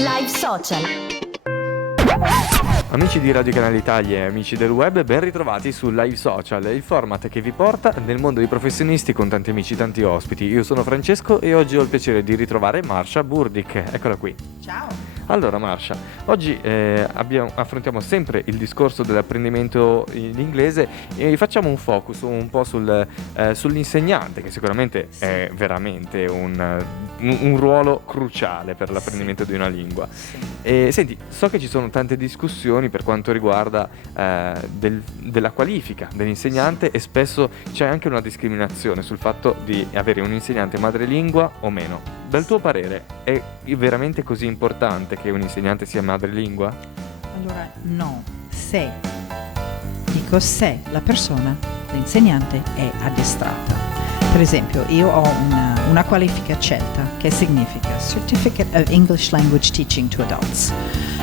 Live Social. Amici di Radio Canale Italia e amici del web, ben ritrovati su Live Social, il format che vi porta nel mondo dei professionisti con tanti amici, tanti ospiti. Io sono Francesco e oggi ho il piacere di ritrovare Marsha Burdick. Eccola qui. Ciao. Allora Marsha, oggi affrontiamo sempre il discorso dell'apprendimento in inglese e facciamo un focus un po' sull'insegnante, che sicuramente è veramente un ruolo cruciale per l'apprendimento di una lingua. E, senti, so che ci sono tante discussioni per quanto riguarda della qualifica dell'insegnante e spesso c'è anche una discriminazione sul fatto di avere un insegnante madrelingua o meno. Dal tuo parere è veramente così importante che un insegnante sia madrelingua? Allora, no, se la persona, l'insegnante, è addestrata. Per esempio, io ho una qualifica CELTA, che significa Certificate of English Language Teaching to Adults.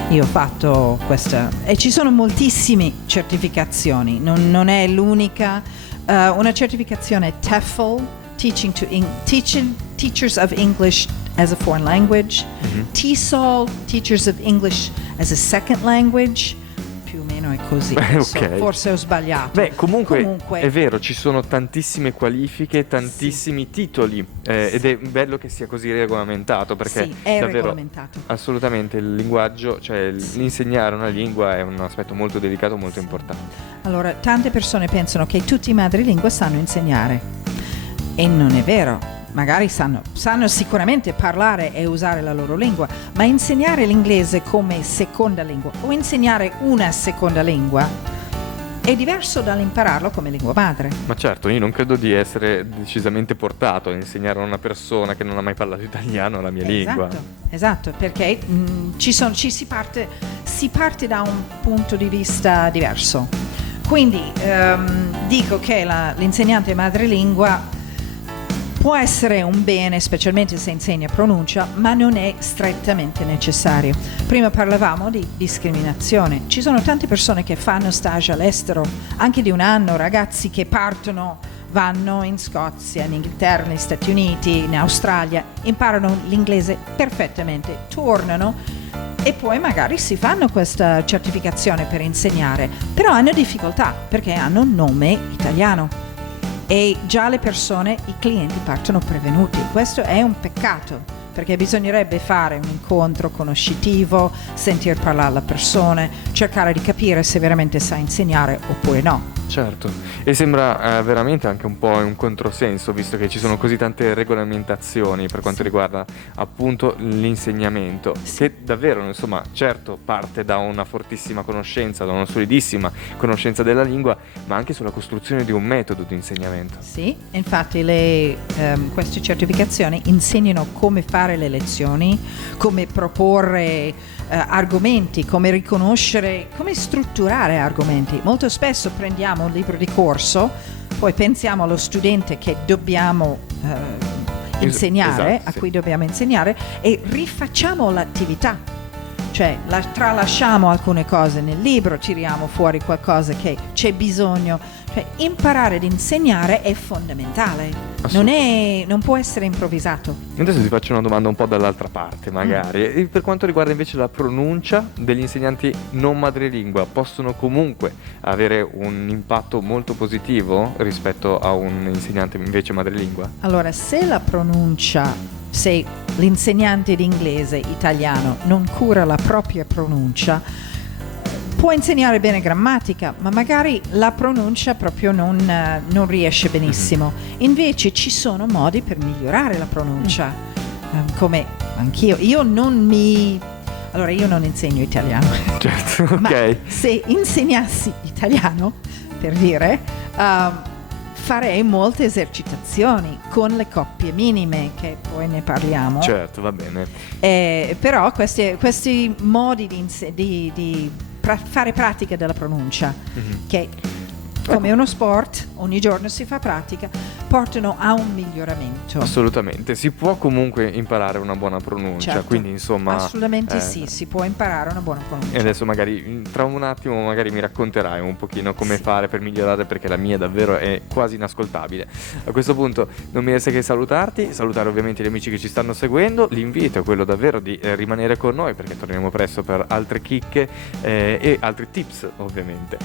Io ho fatto questa, e ci sono moltissime certificazioni, non è l'unica. Una certificazione TEFL, Teachers of English as a Foreign Language, TESOL, Teachers of English as a Second Language, più o meno è così. Okay. Forse ho sbagliato. Beh, comunque è vero, ci sono tantissime qualifiche, tantissimi titoli ed è bello che sia così regolamentato, perché sì, è davvero regolamentato. Assolutamente il linguaggio, cioè l'insegnare una lingua è un aspetto molto delicato, molto importante. Allora, tante persone pensano che tutti i madrelingua sanno insegnare e non è vero. Magari sanno sicuramente parlare e usare la loro lingua, ma insegnare l'inglese come seconda lingua o insegnare una seconda lingua è diverso dall'impararlo come lingua madre. Ma certo, io non credo di essere decisamente portato a insegnare a una persona che non ha mai parlato italiano la mia lingua. Esatto, perché si parte da un punto di vista diverso. Quindi dico che l'insegnante madrelingua può essere un bene, specialmente se insegna pronuncia, ma non è strettamente necessario. Prima parlavamo di discriminazione. Ci sono tante persone che fanno stage all'estero, anche di un anno, ragazzi che vanno in Scozia, in Inghilterra, negli Stati Uniti, in Australia, imparano l'inglese perfettamente, tornano e poi magari si fanno questa certificazione per insegnare, però hanno difficoltà perché hanno un nome italiano. E già le persone, i clienti partono prevenuti. Questo è un peccato, perché bisognerebbe fare un incontro conoscitivo, sentir parlare la persona, cercare di capire se veramente sa insegnare oppure no. Certo, e sembra veramente anche un po' un controsenso, visto che ci sono così tante regolamentazioni per quanto riguarda appunto l'insegnamento, che davvero, insomma, certo parte da una fortissima conoscenza, da una solidissima conoscenza della lingua, ma anche sulla costruzione di un metodo di insegnamento. Sì, infatti queste certificazioni insegnano come fare le lezioni, come proporre argomenti, come riconoscere, come strutturare argomenti. Molto spesso prendiamo un libro di corso, poi pensiamo allo studente che dobbiamo insegnare, esatto, a cui dobbiamo insegnare, e rifacciamo l'attività. Cioè tralasciamo alcune cose nel libro, tiriamo fuori qualcosa che c'è bisogno. Cioè, imparare ad insegnare è fondamentale, non può essere improvvisato. Adesso ti faccio una domanda un po' dall'altra parte magari. E per quanto riguarda invece la pronuncia degli insegnanti non madrelingua, possono comunque avere un impatto molto positivo rispetto a un insegnante invece madrelingua? Allora, se l'insegnante di inglese italiano non cura la propria pronuncia, può insegnare bene grammatica, ma magari la pronuncia proprio non riesce benissimo. Invece ci sono modi per migliorare la pronuncia, come anch'io. Io non insegno italiano. Certo, ok. Ma se insegnassi italiano, per dire, farei molte esercitazioni con le coppie minime, che poi ne parliamo. Certo, va bene. Però questi modi di fare pratica della pronuncia, che come uno sport ogni giorno si fa pratica, portano a un miglioramento. Assolutamente, si può comunque imparare una buona pronuncia, Certo, quindi insomma assolutamente sì, si può imparare una buona pronuncia. e adesso magari tra un attimo magari mi racconterai un pochino come Sì. fare per migliorare, perché la mia davvero è quasi inascoltabile. A questo punto non mi resta che salutarti, salutare ovviamente gli amici che ci stanno seguendo. L'invito è quello davvero di rimanere con noi, perché torneremo presto per altre chicche e altri tips ovviamente.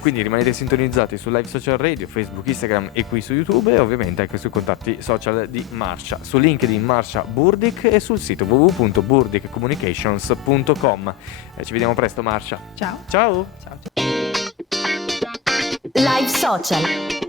Quindi rimanete sintonizzati su Live Social Radio, Facebook, Instagram e qui su YouTube, e ovviamente anche sui contatti social di Marsha, su LinkedIn Marsha Burdick e sul sito www.burdickcommunications.com. Ci vediamo presto, Marsha. Ciao. Ciao. Ciao. Live Social.